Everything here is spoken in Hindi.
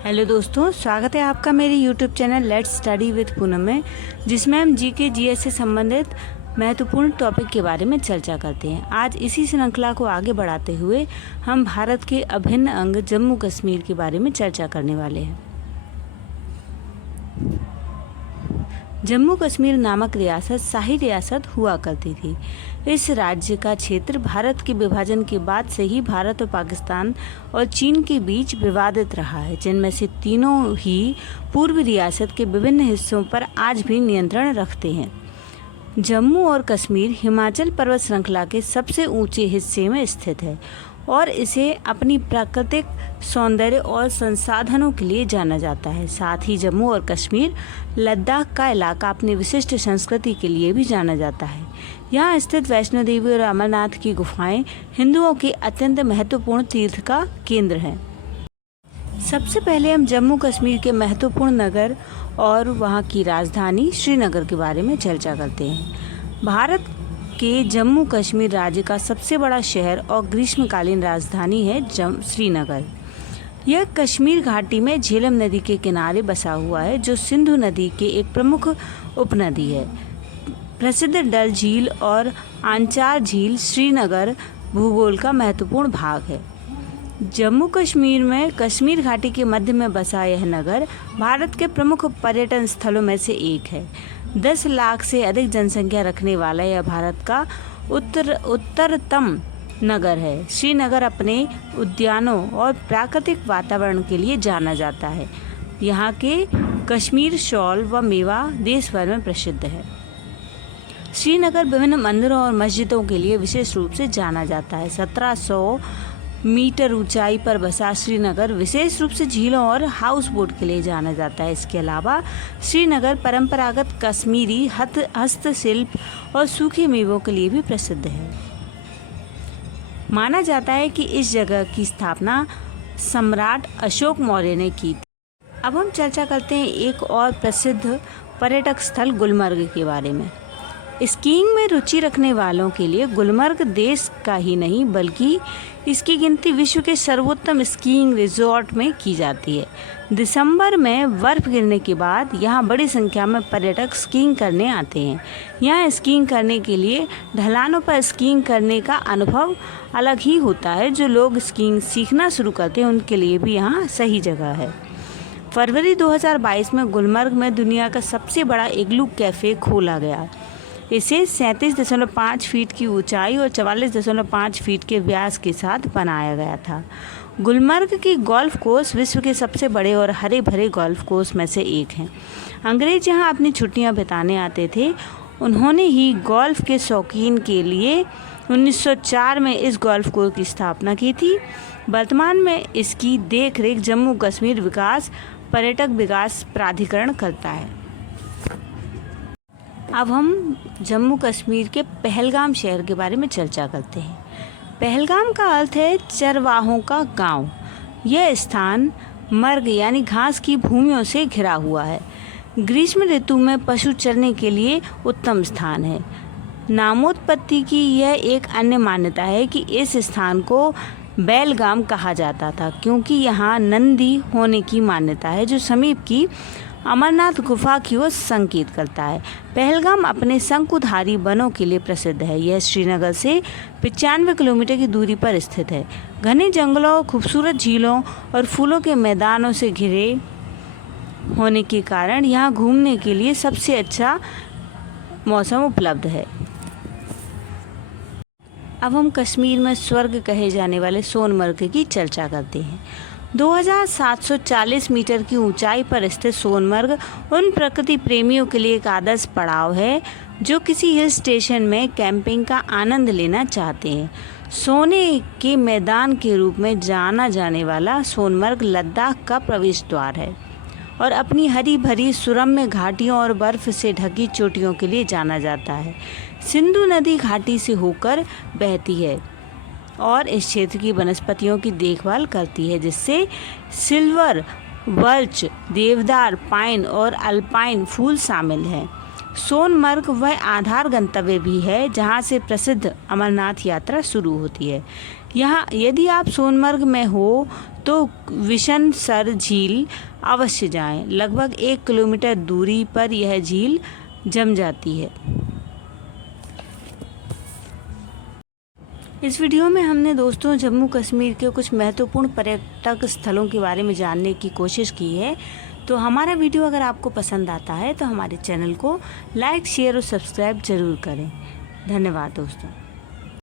हेलो दोस्तों, स्वागत है आपका मेरे YouTube channel let's study with Poonam में, जिसमें हम जीके जीएस से संबंधित महत्वपूर्ण टॉपिक के बारे में चर्चा करते हैं। आज इसी श्रृंखला को आगे बढ़ाते हुए हम भारत के अभिन्न अंग जम्मू कश्मीर के बारे में चर्चा करने वाले हैं। जम्मू कश्मीर नामक रियासत शाही रियासत हुआ करती थी। इस राज्य का क्षेत्र भारत के विभाजन के बाद से ही भारत और पाकिस्तान और चीन के बीच विवादित रहा है, जिनमें से तीनों ही पूर्वी रियासत के विभिन्न हिस्सों पर आज भी नियंत्रण रखते हैं। जम्मू और कश्मीर हिमाचल पर्वत श्रृंखला के सबसे ऊंचे हिस्से में स्थित है और इसे अपनी प्राकृतिक सौंदर्य और संसाधनों के लिए जाना जाता है। साथ ही जम्मू और कश्मीर लद्दाख का इलाका अपनी विशिष्ट संस्कृति के लिए भी जाना जाता है। यहाँ स्थित वैष्णो देवी और अमरनाथ की गुफाएं हिंदुओं के अत्यंत महत्वपूर्ण तीर्थ का केंद्र हैं। सबसे पहले हम जम्मू कश्मीर के महत्वपूर्ण नगर और वहाँ की राजधानी श्रीनगर के बारे में चर्चा करते हैं। भारत के जम्मू कश्मीर राज्य का सबसे बड़ा शहर और ग्रीष्मकालीन राजधानी है श्रीनगर। यह कश्मीर घाटी में झेलम नदी के किनारे बसा हुआ है, जो सिंधु नदी के एक प्रमुख उपनदी है। प्रसिद्ध डल झील और आंचार झील श्रीनगर भूगोल का महत्वपूर्ण भाग है। जम्मू कश्मीर में कश्मीर घाटी के मध्य में बसा यह नगर भारत के प्रमुख पर्यटन स्थलों में से एक है। 10 लाख से अधिक जनसंख्या रखने वाला यह भारत का उत्तरतम नगर है। श्रीनगर अपने उद्यानों और प्राकृतिक वातावरण के लिए जाना जाता है। यहाँ के कश्मीर शॉल व मेवा देश भर में प्रसिद्ध है। श्रीनगर विभिन्न मंदिरों और मस्जिदों के लिए विशेष रूप से जाना जाता है। 1700 मीटर ऊंचाई पर बसा श्रीनगर विशेष रूप से झीलों और हाउस बोट के लिए जाना जाता है। इसके अलावा श्रीनगर परंपरागत कश्मीरी हस्तशिल्प और सूखे मेवों के लिए भी प्रसिद्ध है। माना जाता है कि इस जगह की स्थापना सम्राट अशोक मौर्य ने की थी। अब हम चर्चा करते हैं एक और प्रसिद्ध पर्यटक स्थल गुलमर्ग के बारे में। स्कीइंग में रुचि रखने वालों के लिए गुलमर्ग देश का ही नहीं बल्कि इसकी गिनती विश्व के सर्वोत्तम स्कीइंग रिजॉर्ट में की जाती है। दिसंबर में बर्फ गिरने के बाद यहाँ बड़ी संख्या में पर्यटक स्कीइंग करने आते हैं। यहाँ स्कीइंग करने के लिए ढलानों पर स्कीइंग करने का अनुभव अलग ही होता है। जो लोग स्कीइंग सीखना शुरू करते हैं उनके लिए भी यहाँ सही जगह है। फरवरी 2022 में गुलमर्ग में दुनिया का सबसे बड़ा इग्लू कैफ़े खोला गया। इसे 37.5 फीट की ऊंचाई और 44.5 फीट के व्यास के साथ बनाया गया था। गुलमर्ग की गोल्फ कोर्स विश्व के सबसे बड़े और हरे भरे गोल्फ कोर्स में से एक हैं। अंग्रेज यहाँ अपनी छुट्टियाँ बिताने आते थे। उन्होंने ही गोल्फ के शौकीन के लिए 1904 में इस गोल्फ कोर्स की स्थापना की थी। वर्तमान में इसकी देखरेख जम्मू कश्मीर विकास पर्यटक विकास प्राधिकरण करता है। अब हम जम्मू कश्मीर के पहलगाम शहर के बारे में चर्चा करते हैं। पहलगाम का अर्थ है चरवाहों का गांव। यह स्थान मर्ग यानी घास की भूमियों से घिरा हुआ है। ग्रीष्म ऋतु में पशु चरने के लिए उत्तम स्थान है। नामोत्पत्ति की यह एक अन्य मान्यता है कि इस स्थान को बैलगाम कहा जाता था, क्योंकि यहाँ नंदी होने की मान्यता है, जो समीप की अमरनाथ गुफा की ओर संकेत करता है। पहलगाम अपने शंकुधारी वनों के लिए प्रसिद्ध है। यह श्रीनगर से 95 किलोमीटर की दूरी पर स्थित है। घने जंगलों, खूबसूरत झीलों और फूलों के मैदानों से घिरे होने के कारण यहाँ घूमने के लिए सबसे अच्छा मौसम उपलब्ध है। अब हम कश्मीर में स्वर्ग कहे जाने वाले सोनमर्ग की चर्चा करते हैं। 2740 मीटर की ऊंचाई पर स्थित सोनमर्ग उन प्रकृति प्रेमियों के लिए एक आदर्श पड़ाव है जो किसी हिल स्टेशन में कैंपिंग का आनंद लेना चाहते हैं। सोने के मैदान के रूप में जाना जाने वाला सोनमर्ग लद्दाख का प्रवेश द्वार है और अपनी हरी भरी सुरम्य घाटियों और बर्फ से ढकी चोटियों के लिए जाना जाता है। सिंधु नदी घाटी से होकर बहती है और इस क्षेत्र की वनस्पतियों की देखभाल करती है, जिससे सिल्वर, बर्च, देवदार, पाइन और अल्पाइन फूल शामिल हैं। सोनमर्ग वह आधार गंतव्य भी है जहां से प्रसिद्ध अमरनाथ यात्रा शुरू होती है। यहाँ यदि आप सोनमर्ग में हो तो विशनसर झील अवश्य जाएं। लगभग 1 किलोमीटर दूरी पर यह झील जम जाती है। इस वीडियो में हमने दोस्तों जम्मू कश्मीर के कुछ महत्वपूर्ण पर्यटक स्थलों के बारे में जानने की कोशिश की है। तो हमारा वीडियो अगर आपको पसंद आता है तो हमारे चैनल को लाइक, शेयर और सब्सक्राइब जरूर करें। धन्यवाद दोस्तों।